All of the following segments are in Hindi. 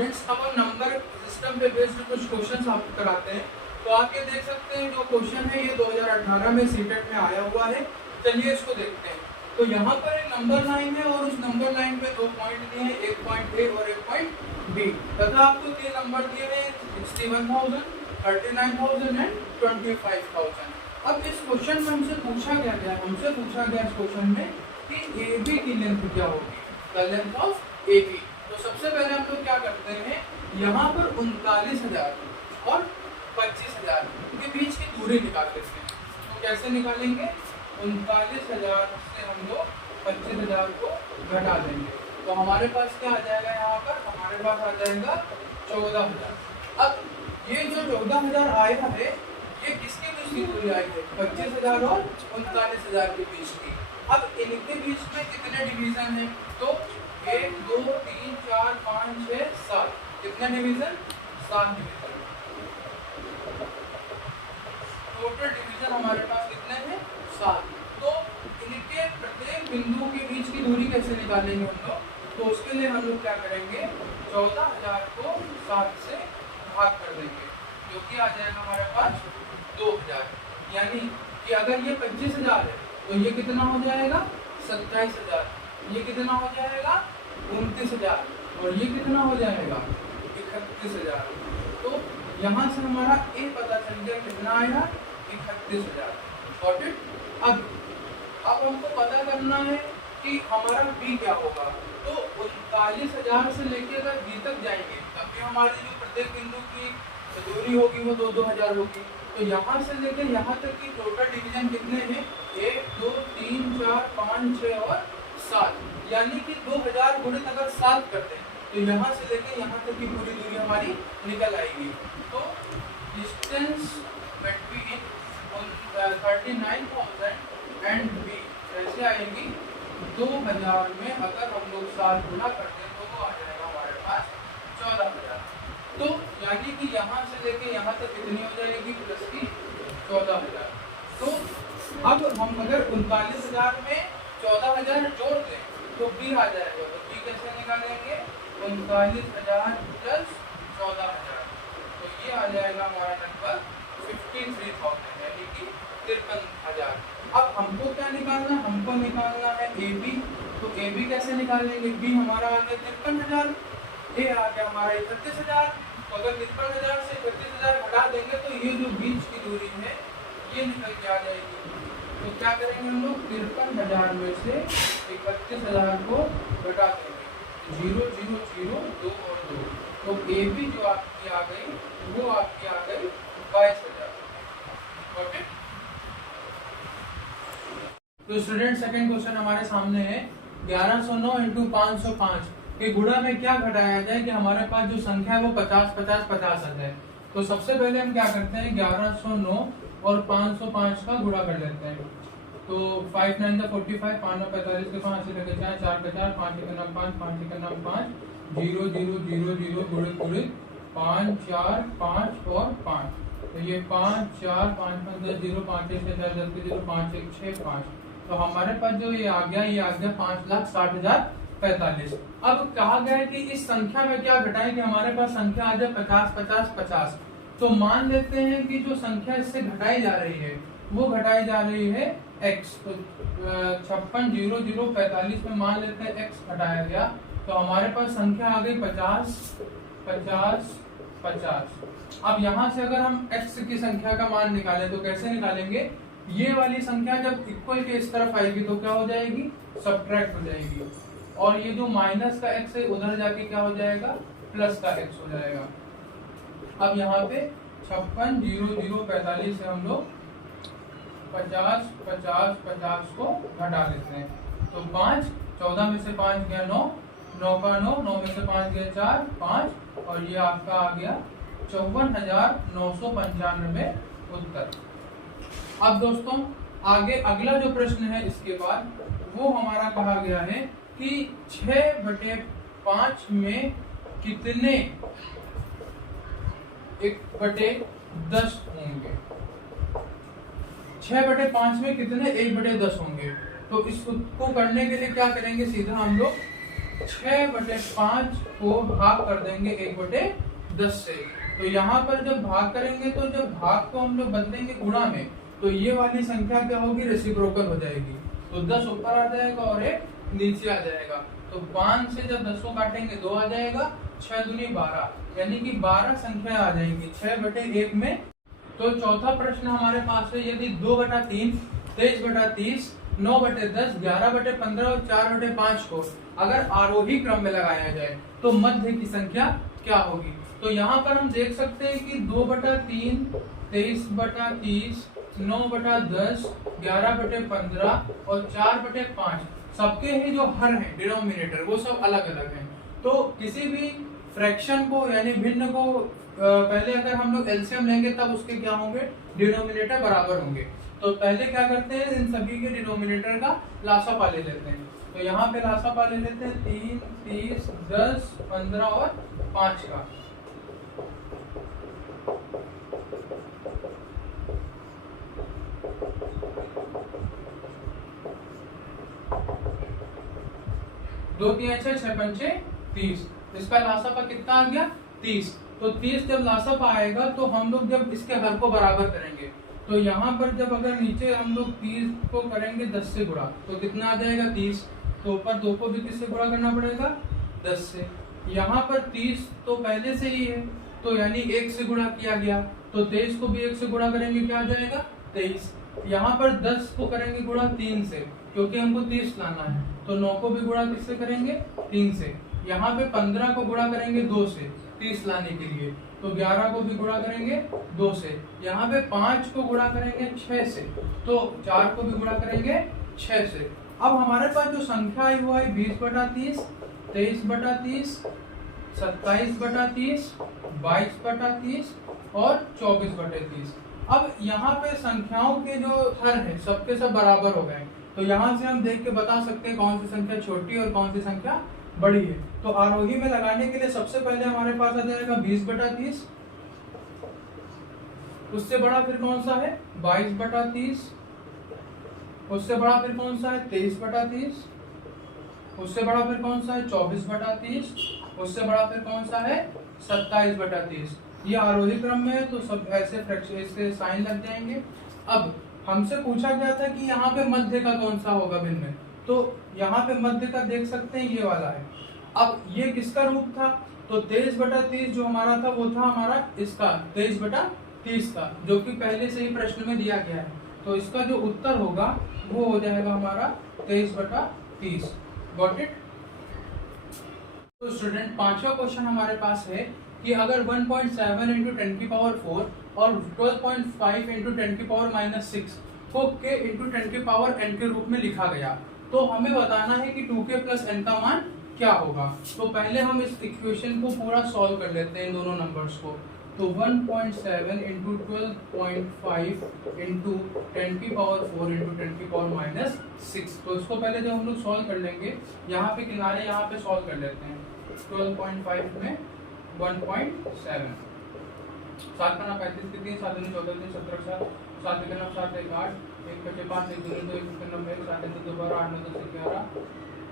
स्टूडेंट्स अब हम नंबर सिस्टम पे बेस्ड कुछ क्वेश्चंस आपको कराते हैं। तो आप ये देख सकते हैं जो क्वेश्चन है ये 2018 में सीटेट में आया हुआ है। चलिए इसको देखते हैं। तो यहाँ पर एक नंबर लाइन है और उस नंबर लाइन पे दो पॉइंट दिए हैं, एक पॉइंट ए और एक पॉइंट बी, तथा आपको तीन नंबर दिए हैं 61,000, 39,000 एंड 25,000। अब इस क्वेश्चन में हमसे पूछा गया इस क्वेश्चन में कि ए बी की लेंथ क्या होगी, the length of A B. तो सबसे पहले हम लोग क्या करते हैं, यहाँ पर 39,000 और 25,000 के बीच की दूरी निकाल लेते हैं। तो कैसे निकालेंगे, 39,000 से हम लोग 25,000 को घटा देंगे। तो हमारे पास क्या आ जाएगा, यहाँ पर हमारे पास आ जाएगा 14,000। अब ये जो 14,000 आया है ये किसके बीच की दूरी आई है, 25,000 और 39,000 के बीच की। अब इनके बीच में कितने डिवीजन है, तो 1 2 3 4 5 6 7, कितने डिवीजन, 7 डिवीजन। टोटल डिवीजन हमारे पास कितने हैं, 7। तो इनके प्रत्येक बिंदु के बीच की दूरी कैसे निकालेंगे हम लोग, तो उसके लिए हम लोग क्या करेंगे, 14,000 को 7 से भाग कर देंगे, जो कि आ जाएगा हमारे पास 2,000। यानी कि अगर ये 25,000 है तो ये कितना हो जाएगा, 27,000, ये कितना हो जाएगा, 29,000, और ये कितना हो जाएगा, 31,000। तो यहाँ से हमारा ए पता चल गया कितना आया, 31,000। Got it. अब हमको पता करना है कि हमारा बी क्या होगा। तो 39,000 से लेके अगर बी तक जाएंगे तब भी हमारी जो प्रत्येक बिंदु की दूरी होगी वो 2,000 होगी। तो यहाँ से लेकर यहाँ तक की टोटल डिवीजन कितने हैं, 1 2 3 4 5 6 और 7, यानी कि 2,000 गुणित अगर 7 करते हैं तो यहाँ से लेकर यहाँ तक की पूरी दूरी हमारी निकल आएगी। तो डिस्टेंस बिटवीन 39,000 एंड बी कैसे आएगी, 2,000 में अगर हम लोग 7 गुना करते हैं तो वो आ जाएगा हमारे पास 14,000। तो यानी कि यहाँ से लेके यहाँ तक कितनी हो जाएगी, प्लस की 14,000। तो अब हम अगर 39,000 में 14,000 जोड़ दें तो बी आ जाएगा। तो बी कैसे निकालेंगे, 39,000 प्लस 14,000, तो ये आ जाएगा हमारा लगभग 53,000, यानी कि 53,000। अब हमको क्या निकालना है, हमको निकालना है ए बी। तो ए बी कैसे निकालेंगे, बी हमारा आ गया 53,000, ए आ गया हमारा 31,000। तो अगर 53,000 से 31,000 घटा देंगे तो ये जो बीच की दूरी है ये निकल के आ जाएगी। तो क्या करेंगे हम लोग, 53,000 में से 31,000 को घटा देंगे, 0 0 0 2 और 2। तो ए बी जो आपकी आ गई वो आपकी आ गई 22,000। ओके। तो स्टूडेंट सेकंड क्वेश्चन हमारे सामने है, 1109 इंटू 505 के गुणा में क्या घटाया जाए कि हमारे पास जो संख्या है वो 50 50 50 आ जाए। तो सबसे पहले हम क्या करते हैं, 1109 और 505 का गुणा कर लेते हैं। तो 5 9 45, 5 9 45 के 5 से 4 4 का 4 5 1 5 5 1 5 0 0 0 0 गुणित गुणित 5 4 5 और 5। तो ये 5 4 5 5 10 0 5 1 6 4 10 के 0 5 1 6 5। तो हमारे पास जो ये आ गया 5,60,045। अब कहा गया है कि इस संख्या में क्या घटाएं कि हमारे पास संख्या आ जाए 50 50 50। तो मान लेते हैं कि जो संख्या इससे घटाई जा रही है वो घटाई जा रही है x। तो 56 0 0 45 में मान लेते हैं x घटाया गया, तो हमारे पास संख्या आ गई 50 50 50। अब यहाँ से अगर हम x की संख्या का मान निकालें तो कैसे निकालेंगे, ये वाली संख्या जब इक्वल के इस तरफ आएगी तो क्या हो जाएगी, सब्ट्रैक्ट हो जाएगी, और ये जो माइनस का x है उधर जाके क्या हो जाएगा, प्लस का x हो जाएगा। अब यहाँ पे 56 0 0 45 से हम लोग 50 50 50 को घटा लेते हैं। तो 5 14 में से 5 गया 9 9 का 9 9 में से 5 गया 4 5, और ये आपका आ गया 54,995 उत्तर। अब दोस्तों आगे अगला जो प्रश्न है इसके बाद वो हमारा कहा गया है कि 6/5 में कितने 1/10 होंगे, 6/5 में कितने 1/10 होंगे। तो इसको करने के लिए क्या करेंगे, सीधा हम लोग 6/5 को भाग कर देंगे 1/10 से। तो यहाँ पर जब भाग करेंगे तो जब भाग को हम लोग बदलेंगे गुणा में, तो ये वाली संख्या क्या होगी, रेसिप्रोकल हो जाएगी। तो 10 ऊपर आ जाएगा और 1 नीचे आ जाएगा। तो 5 से जब 10 को काटेंगे 2 आ जाएगा, 6 दूनी 12, यानी कि 12 संख्या आ जाएंगी 6/1 में। तो चौथा प्रश्न हमारे पास है, यदि 2/3, 23/30, 9/10, 11/15 और 4/5 को अगर आरोही क्रम में लगाया जाए तो मध्य की संख्या क्या होगी। तो यहाँ पर हम देख सकते हैं कि 2/3, 23/30, 9/10, 11/15 और 4/5 सबके ही जो हर हैं डिनोमिनेटर वो सब अलग अलग हैं। तो किसी भी फ्रैक्शन को यानी भिन्न को पहले अगर हम लोग एलसीएम लेंगे तब उसके क्या होंगे, डिनोमिनेटर बराबर होंगे। तो पहले क्या करते हैं, इन सभी के डिनोमिनेटर का लासापा ले लेते हैं। तो यहाँ पे लासापा ले लेते हैं 3, 30, 10, 15 और 5 का। दो 3 6 6 पंचे 30, इसका लासापा कितना आ गया 30। तो 30 जब लासापा आएगा तो हम लोग जब इसके हर को बराबर करेंगे, तो यहाँ पर जब अगर नीचे हम लोग 30 को करेंगे 10 से गुणा तो कितना आ जाएगा 30। तो ऊपर 2 को भी किससे गुणा करना पड़ेगा, 10 से। यहाँ पर 30 तो पहले से ही है, तो यानी 1 से गुणा किया गया, तो 23 को भी 1 से गुणा करेंगे क्या आ जाएगा 23। यहाँ पर 10 को करेंगे गुणा 3 से, क्योंकि हमको 30 लाना है। तो 9 को भी गुणा किससे करेंगे 3 से। यहाँ पे 15 को गुणा करेंगे 2 से 30 लाने के लिए, तो 11 को भी गुणा करेंगे 2 से। यहाँ पे 5 को गुणा करेंगे 6 से, तो 4 को भी गुणा करेंगे 6 से। अब हमारे पास जो संख्या आई वो है 20/30, 23/30, 27/30, 22/30 और 24/30। अब यहाँ पे संख्याओं के जो हर है सबके सब बराबर हो गए, तो यहाँ से हम देख के बता सकते हैं कौन सी संख्या छोटी और कौन सी संख्या बड़ी है। तो आरोही में लगाने के लिए सबसे पहले हमारे पास आ जाएगा 20/30, उससे बड़ा फिर कौन सा है 22/30, उससे बड़ा फिर कौन सा है 23/30, उससे बड़ा फिर कौन सा है 24/30, उससे बड़ा फिर कौन सा है 27/30। ये आरोही क्रम में है, तो सब ऐसे फ्रैक्शन इसके साइन लग जाएंगे। अब हमसे पूछा गया था कि यहाँ पे मध्य का कौन सा होगा भिन्न, तो यहाँ पे मध्य का देख सकते हैं ये वाला है। अब ये किसका रूप था, तो 23/30 जो हमारा था वो था हमारा इसका 23/30 का, जो कि पहले से ही प्रश्न में दिया गया है। तो इसका जो उत्तर होगा वो हो जाएगा हमारा 23/30। Got it. तो स्टूडेंट पांचवा क्वेश्चन हमारे पास है कि अगर 1.7 × 10⁴ और 12.5 × 10⁻⁻6 को k × 10⁻n के रूप में लिखा गया, तो हमें बताना है कि 2k + n का मान क्या होगा। तो पहले हम इस इक्वेशन को पूरा सॉल्व कर लेते हैं इन दोनों नंबर्स को। तो 1.7 × 12.5 × 10⁻⁴ × 10⁻�6, तो इसको पहले जब हम लोग सॉल्व कर लेंगे, यहाँ पे किनारे यहाँ पे सॉल्व कर लेते हैं। 12.5 में 1.7, 7 का 35 कितनी 7 दूनी 14 17 7 के 9 7 1 8 1 बचे 5 1 दूनी 2 1 के 9 1 7 2 12 8 9 10 11,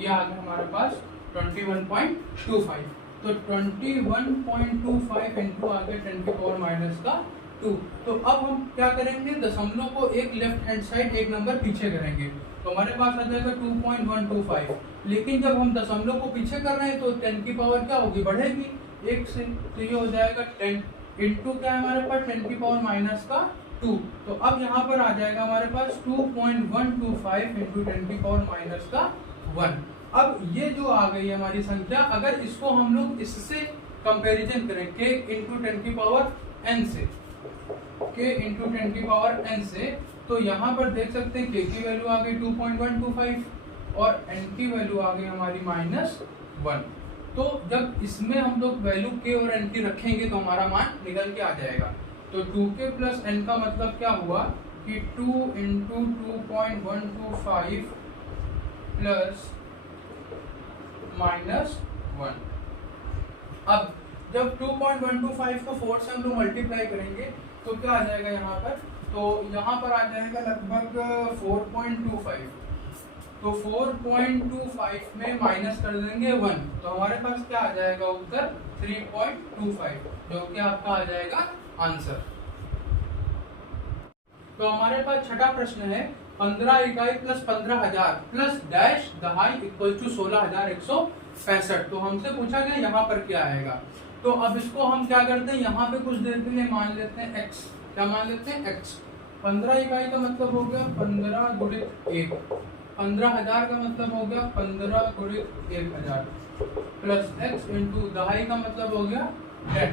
ये आ गया हमारे पास 21.25। तो 21.25 इंटू आ गया 10⁻⁻2। तो अब हम क्या करेंगे, दशमलव को एक लेफ्ट हैंड साइड एक नंबर पीछे करेंगे, तो हमारे पास आ जाएगा 2.125। लेकिन जब हम दशमलव को पीछे कर रहे हैं तो 10 की पावर क्या होगी, बढ़ेगी 1 से, तो ये हो जाएगा 10 इंटू क्या है हमारे पास 10⁻⁻2। तो अब यहाँ पर आ जाएगा हमारे पास 2.125 इंटू 10⁻⁻1। अब ये जो आ गई है हमारी संख्या, अगर इसको हम लोग इससे कंपैरिजन करें k इंटू 10⁻n से, k इंटू 10⁻n से, तो यहाँ पर देख सकते हैं k की वैल्यू आ गई 2.125 और n की वैल्यू आ गई हमारी -1। तो जब इसमें हम लोग वैल्यू k और n की रखेंगे तो हमारा मान निकल के आ जाएगा। तो 2k + n का मतलब क्या हुआ कि 2 इंटू 2.125 प्लस -1। अब जब 2.125 को 4 से हम लोग मल्टीप्लाई करेंगे तो क्या आ जाएगा यहाँ पर, तो यहाँ पर आ जाएगा लगभग 4.25। तो 4.25 में माइनस कर देंगे 1, तो हमारे पास क्या आ जाएगा उत्तर 3.25, जो कि आपका आ जाएगा आंसर। तो हमारे पास छठा प्रश्न है 15 इकाई प्लस 15,000 प्लस डैश दहाई इक्वल टू 16,165। तो हमसे पूछा गया यहाँ पर क्या आएगा। तो अब इसको हम क्या करते हैं, यहाँ पे कुछ देर के लिए मान लेते हैं x। क्या मान लेते हैं x। 15 इकाई का मतलब हो गया 15 गुणित 1, 15,000 का मतलब हो गया 15 गुणित 1,000 प्लस x इंटू दहाई का मतलब हो गया 10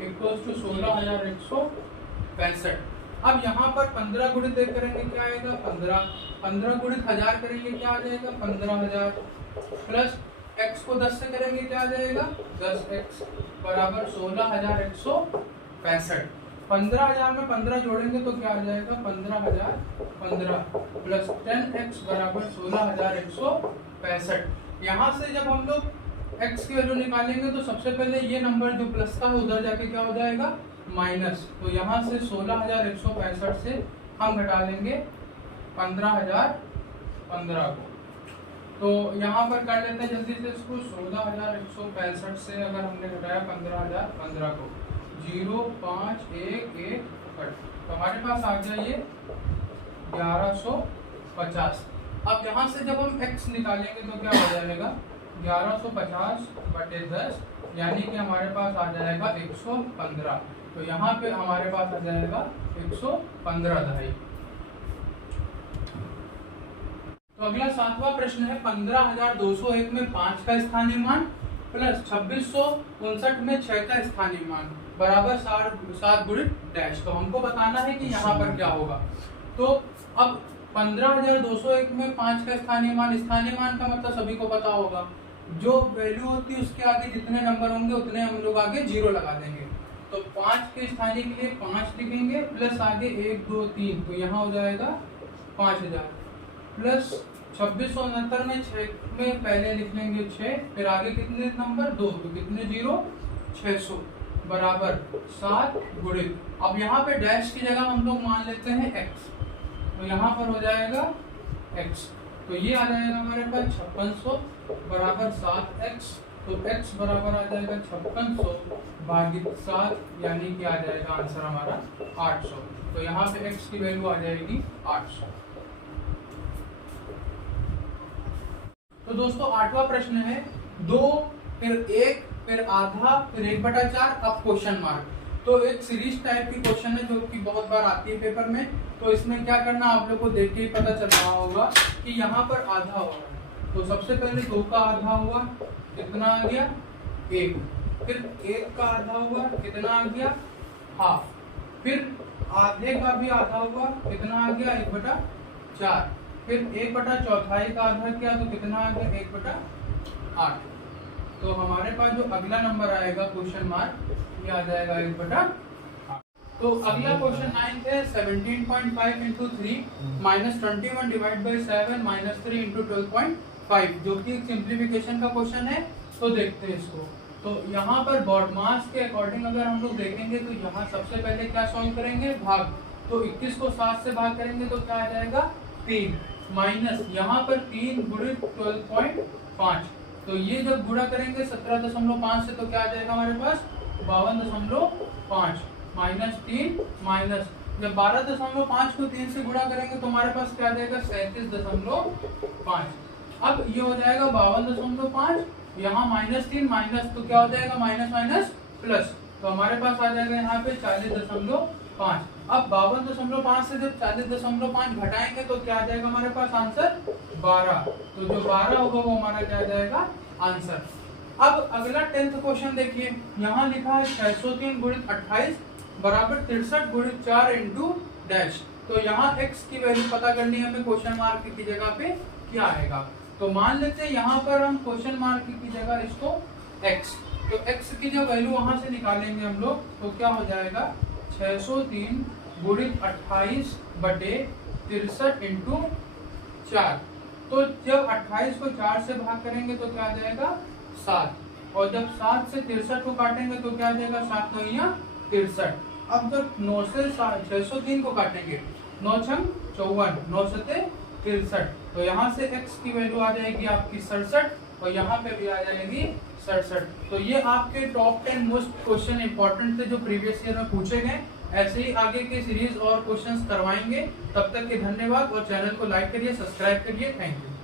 इक्वल्स टू 16,165। अब यहाँ पर 15 गुणित 1 करेंगे क्या आएगा 15, 15 गुणित 1000 करेंगे क्या आ जाएगा 15,000 प्लस x को 10 से करेंगे क्या आ जाएगा 10x बराबर 16,165। 15,000 में 15 जोड़ेंगे तो क्या आ जाएगा 15,015 प्लस 10x बराबर 16,165। यहाँ से जब हम लोग x की वैल्यू निकालेंगे तो सबसे पहले ये नंबर जो प्लस का है उधर जाके क्या हो जाएगा माइनस। तो यहाँ से 16,165 से हम घटा लेंगे 15,015 को। तो यहाँ पर कर लेते हैं जल्दी से इसको। 16,165 से अगर हमने घटाया 15,015 को 0,5,1,1 तो हमारे पास आ गया ये 1150। अब यहाँ से जब हम x निकालेंगे तो क्या हो जाएगा 1150/10 यानी कि हमारे पास आ जाएगा 115। तो यहाँ पे हमारे पास आ जाएगा 115 दहाई। तो अगला सातवां प्रश्न है 15,201 में 5 का स्थानीय मान प्लस 2659 में 6 का स्थानीय मान बराबर 7 गुणित डैश। तो हमको बताना है कि यहाँ पर क्या होगा। तो अब 15,201 में 5 का स्थानीय मान का मतलब सभी को पता होगा, जो वैल्यू होती है उसके आगे जितने नंबर होंगे उतने हम लोग आगे 0 लगा देंगे। तो 5 के स्थानीय के लिए 5 लिखेंगे प्लस आगे 1 2 3 तो यहाँ हो जाएगा 5,000 प्लस 2669 में 6 में पहले लिख लेंगे 6, फिर आगे कितने नंबर 2 तो कितने 0 600 बराबर 7 गुणित। अब यहाँ पे डैश की जगह हम लोग मान लेते हैं x, तो यहाँ पर हो जाएगा x, तो ये आ जाएगा हमारे पास 5600 बराबर 7x। तो x बराबर आ जाएगा 5600 भागित 7 यानी कि आ जाएगा आंसर हमारा 800। तो यहाँ पे x की वैल्यू आ जाएगी 800। तो दोस्तों आठवां प्रश्न है 2 फिर 1 फिर आधा फिर 1/4 अब क्वेश्चन मार्क। तो एक सीरीज टाइप की क्वेश्चन है जो कि बहुत बार आती है पेपर में। तो इसमें क्या करना आप लोग को देख के ही पता चल रहा होगा कि यहाँ पर आधा होगा। तो सबसे पहले 2 का आधा हुआ कितना आ गया 1, फिर 1 का आधा हुआ कितना आ गया हाफ, फिर आधे का भी आधा हुआ कितना आ गया 1/4, फिर 1/4 का आधा किया तो कितना आ गया 1/8। तो हमारे पास जो अगला नंबर आएगा क्वेश्चन मार्क ये आ जाएगा 1/8। तो अगला क्वेश्चन 9 है 17.5 into 3 minus 21 divided by 7 minus 3 into 12.5 जो कि एक सिंप्लीफिकेशन का क्वेश्चन है। तो देखते हैं इसको। तो यहाँ पर बॉडमास के अकॉर्डिंग अगर हम लोग देखेंगे तो यहाँ सबसे पहले क्या सॉल्व करेंगे भाग। तो 21 को 7 से भाग करेंगे तो क्या आ जाएगा 3 माइनस यहाँ पर 3 गुणित 12.5। तो ये जब गुणा करेंगे 17.5 से तो क्या आ जाएगा हमारे पास 52.5 माइनस 3 माइनस जब 12.5 को 3 से गुणा करेंगे तो हमारे पास क्या आ जाएगा 37.5। अब ये हो जाएगा 52.5 यहाँ -3 माइनस तो क्या हो जाएगा माइनस माइनस प्लस। तो हमारे पास आ जाएगा यहाँ पे 40.5। अब 52.5 से जब 40.5 घटाएंगे तो क्या आ जाएगा हमारे पास आंसर 12। तो जो 12 होगा वो हमारा क्या आ जाएगा आंसर। अब अगला 10th क्वेश्चन देखिए। यहाँ लिखा है 603 गुणित 28 बराबर 63 गुणित 4 इंटू डैश। तो यहाँ x की वैल्यू पता करनी है हमें क्वेश्चन मार्क की जगह पे क्या आएगा। तो मान लेते हैं यहाँ पर हम क्वेश्चन मार्क की जगह इसको x, तो x की जो वैल्यू वहां से निकालेंगे हम लोग तो क्या हो जाएगा 603 गुणित 28/63 इंटू 4। तो जब 28 को 4 से भाग करेंगे तो क्या आ जाएगा 7, और जब 7 से 63 को काटेंगे तो क्या आ जाएगा 7 9 63। अब जब 9 से 603 को काटेंगे 9 6 54 9 7 63। तो यहाँ से x की वैल्यू आ जाएगी आपकी 67 और यहाँ पे भी आ जाएगी 67। तो ये आपके टॉप 10 मोस्ट क्वेश्चन इंपॉर्टेंट थे जो प्रीवियस ईयर में पूछे गए। ऐसे ही आगे के सीरीज और क्वेश्चंस करवाएंगे। तब तक के धन्यवाद और चैनल को लाइक करिए, सब्सक्राइब करिए। Thank you.